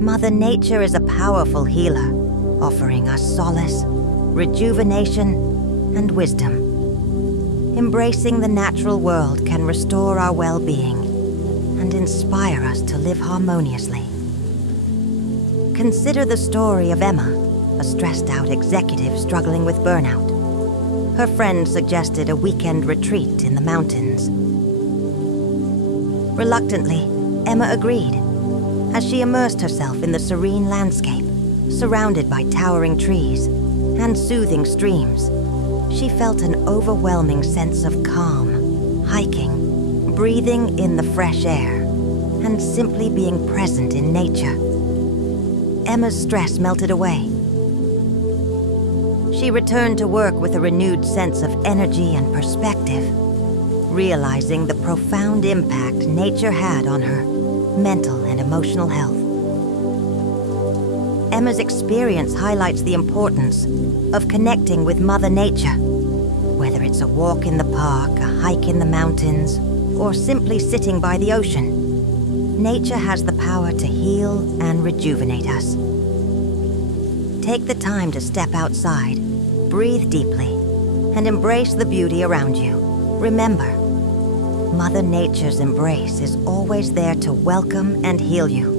Mother Nature is a powerful healer, offering us solace, rejuvenation, and wisdom. Embracing the natural world can restore our well-being and inspire us to live harmoniously. Consider the story of Emma, a stressed-out executive struggling with burnout. Her friend suggested a weekend retreat in the mountains. Reluctantly, Emma agreed. As she immersed herself in the serene landscape, surrounded by towering trees and soothing streams, she felt an overwhelming sense of calm. Hiking, breathing in the fresh air, and simply being present in nature. Emma's stress melted away. She returned to work with a renewed sense of energy and perspective, realizing the profound impact nature had on her mental and emotional health. Emma's experience highlights the importance of connecting with Mother Nature. Whether it's a walk in the park, a hike in the mountains, or simply sitting by the ocean, nature has the power to heal and rejuvenate us. Take the time to step outside, breathe deeply, and embrace the beauty around you. Remember, Mother Nature's embrace is always there to welcome and heal you.